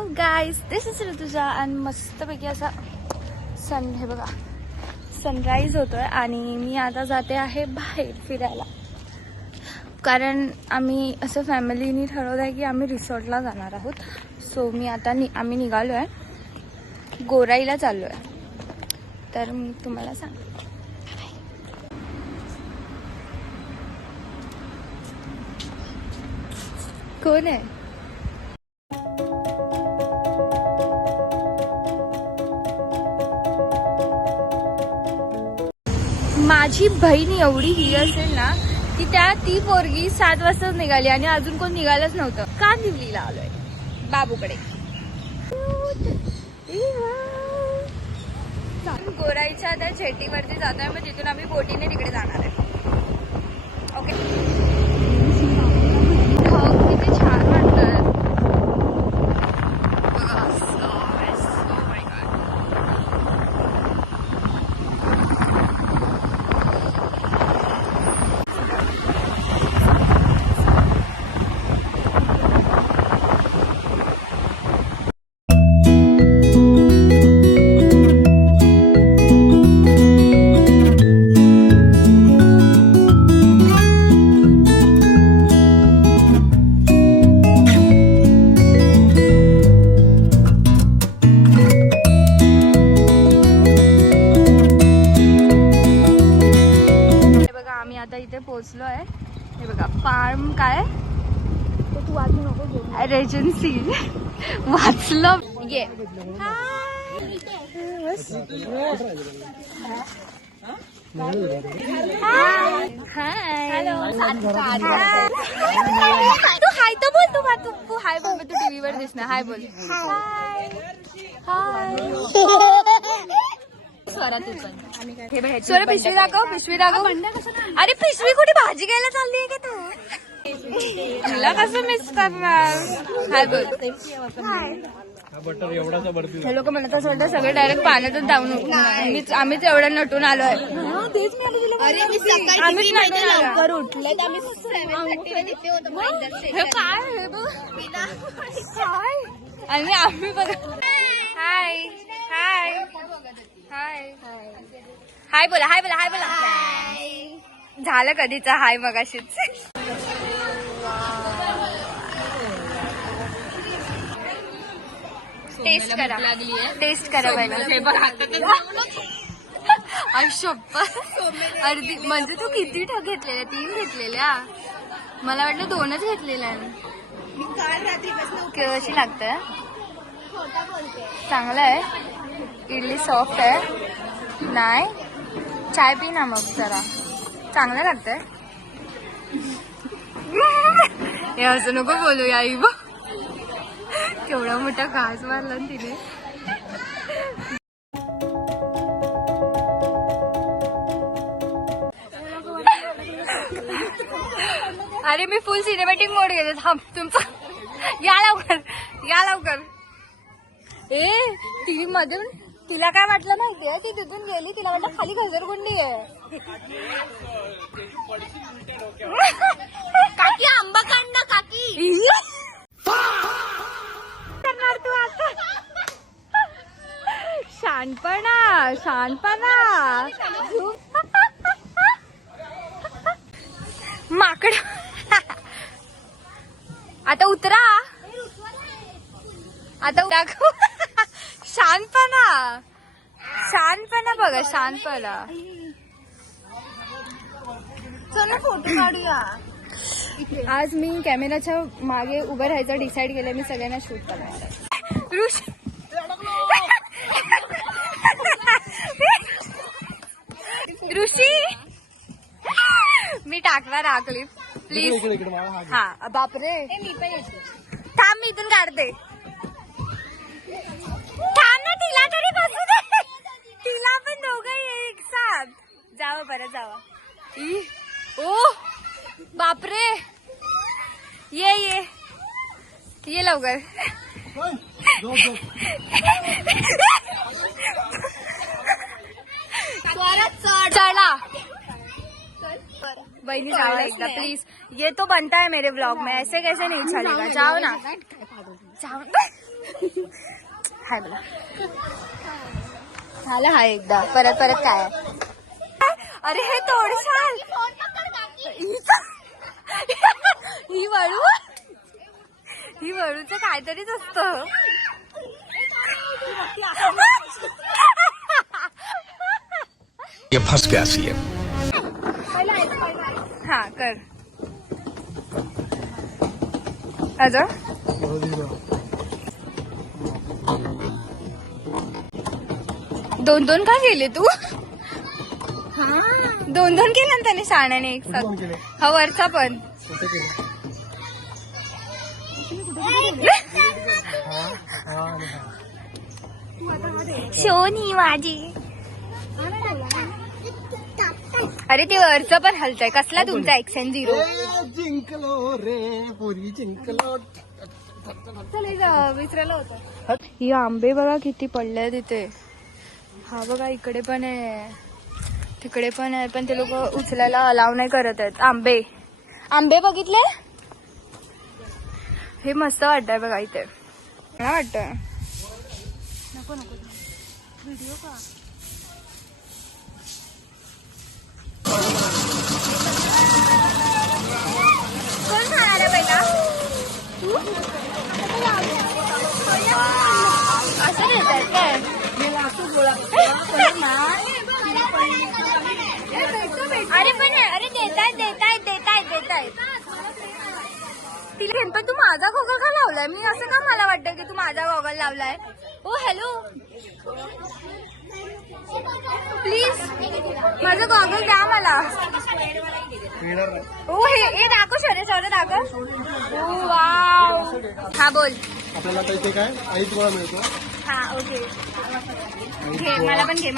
Hello guys, this is Rutuja आणि मस्तपैकी असा हे बघा सनराईज होतोय आणि मी आता जाते आहे बाहेर फिरायला. कारण आम्ही असं फॅमिलीनी ठरवलं आहे की आम्ही रिसॉर्टला जाणार आहोत. सो मी आता आम्ही निघालो आहे, गोराईला चाललो आहे. तर मी तुम्हाला सांगते कोण आहे. माझी बहीण एवढी ही असेल ना की ती पोरगी 7 वाजता निघाली आणि अजून कोण निघालच नव्हतं. का निवलीला आलोय बाबूकडे. गोराईच्या त्या जेटीवरती जातोय, मग तिथून आम्ही बोटीने तिकडे जाणार आहे. ओके, किती छान वाटतं. पोहोचलो आहे. हे बघा फार्म काय ते तू वाचू नको, रेजन्सी वाचलं. ये हॅलो, तू हाय तर बोल. तू हाय बोल. तू टीव्हीवर दिसणार. हाय बोल. स्वरा तू पण. स्वरा पिशवी दाखव. अरे पिशवी कुठे भाजी घ्यायला चालली आहे का तू? तुला कसं मिस करणार. हाय बोल. हे लोक म्हणत असं वाटतं सगळे डायरेक्ट पाण्यातच धावून. आम्हीच एवढं नटून आलोय. आम्हीच लवकर उठले. आणि आम्ही बघा. हाय हाय हाय हाय बोला. हाय बोला. हाय बोला. झालं कधीचा हाय मगाशीच. टेस्ट करा. टेस्ट करा पहिला. आयुष्यप्पा अर्धी म्हणजे तू किती घेतलेल्या? 3 घेतलेल्या. मला वाटलं 2च घेतलेल्या. कशी लागतं? चांगलं आहे. इडली सॉफ्ट आहे. नाही चाय पी ना मग जरा. चांगलं लागतंय. हे असं नको बोलू आई. बा केवढा मोठा घास मारला तिने. अरे मी फुल सिनेमॅटिक मोड घेते. थांब तुमचं. या लवकर. ए टीव्ही मधून तिला काय वाटलं माहितीये? ती तिथून गेली, तिला वाटलं खाली घसरगुंडी आहे. काकी आंबा काढ ना काकी. करणार तू आता? शानपणा माकड. आता उतरा. आता दाखव. शांतपणा बघा. शांतपणा. चला फोटो काढूया. आज मी कॅमेराच्या मागे उभं राहायचं डिसाईड केलं. मी सगळ्यांना शूट करणार आहे. ऋषी मी टाकणार हा क्लिप प्लीज. हा बापरे. थांब मी इथून काढते. तिला तरी बसू दे. तिला पण दोघं एक साथ जावं. बरं जावा. ओ बापरे. ये लवकर. चला बहनी जाओ एकदा प्लीज. ये तो बनता है मेरे व्लॉग में, ऐसे कैसे नहीं चलेगा. जाओ ना. हाय बोला. झालं हा एकदा. परत परत काय? अरे हे तोडशाल. ही वळूचं काहीतरीच असतं. ये फंस गया सीएम. हा कर अजून. दोन दोन का केले तू? दोन दोन केले ना त्याने शाण्याने एक साथ. हा वरचा पण. शोनी माझी. अरे ते वरचं पण हलतंय. कसला तुमचा एक्सेंट 0? जिंकलो रे पुरी जिंकलो. विसरलं होतं. ही आंबे बघा किती पडले तिथे. हा बघा इकडे पण आहे, तिकडे पण आहे, पण ते लोक उचलायला अलाव नाही करत आहेत. आंबे बघितले. हे मस्त वाटतंय बघा इथे. मला वाटतंय नको नको व्हिडिओ का. कोण खाणार आहे पहिला? तू असं देत आहेत काय? अरे पण अरे देतायत. तिला पण तू माझा गॉगल का लावलाय? मी असं का मला वाटतं की तू माझा गॉगल लावलाय? ओ हॅलो प्लीज माझा गॉगल द्या मला. ओ हे दाखव. सर दाखव. ओ वाव. हा बोल. आपल्याला आता इथे काय आईच गोळा मिळतो. हा ओके घे. मला पण घे.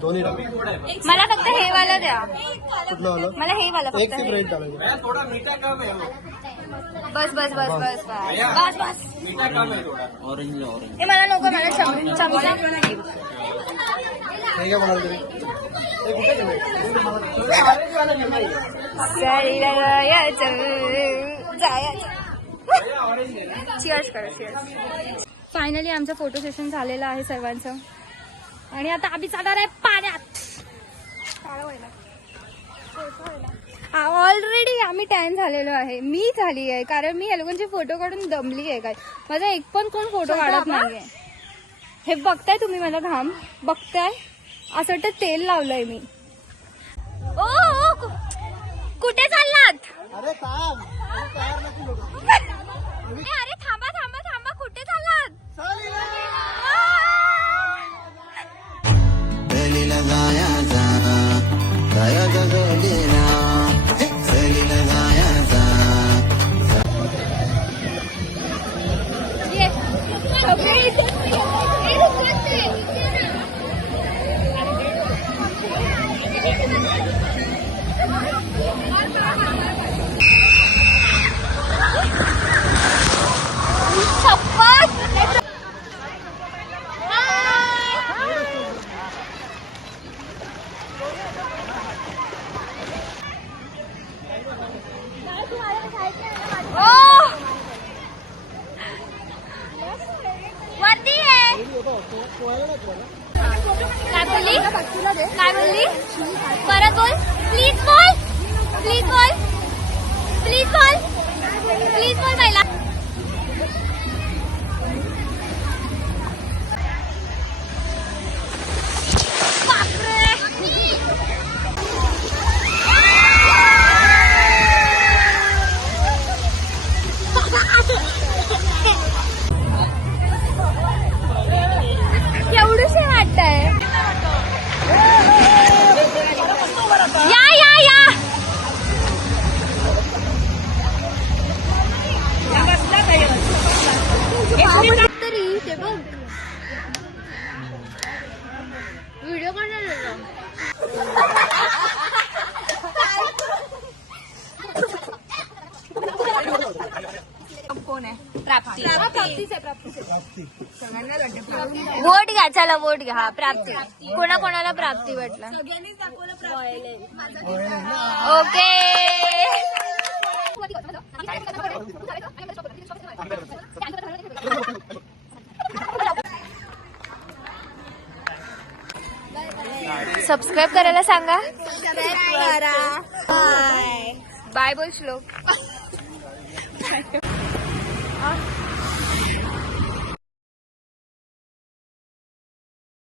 दोन्ही मला फक्त हे वाला द्या. कुठलं वाला? मला हे वाला एक फक्त. सी ब्रेड टाकायचं. बस. हे मला नको. मला चमचा. हे काय म्हणाल तुम्ही? चिअर्स करा. चिअर्स. फायनली आमचं फोटो सेशन झालेलं आहे सर्वांचं. आणि आता आम्ही जाणार आहे पाण्यात. ऑलरेडी आम्ही टॅन झालेलो आहे. मी झाली आहे कारण मी या लोकांचे फोटो काढून दमली आहे. काय माझा एक पण कोण फोटो काढत नाहीये. हे बघताय तुम्ही माझा घाम बघताय. असं वाटतं तेल लावलंय मी. ओ कुठे चाललात? अरे थांब. अरे थांबा. कुठे चाललात? काय बोलली? परत बोल. प्लीज बोल पहिला. एवढंच वाटतंय. या तरी ते बघ व्हिडिओ काढणार. कोण आहे? प्राप्ती. वोट घ्या. चला वोट घ्या. हा प्राप्ती. कोणाला प्राप्ती वाटला? ओके. सबस्क्राईब करायला सांगा. बाय बोल श्लोक.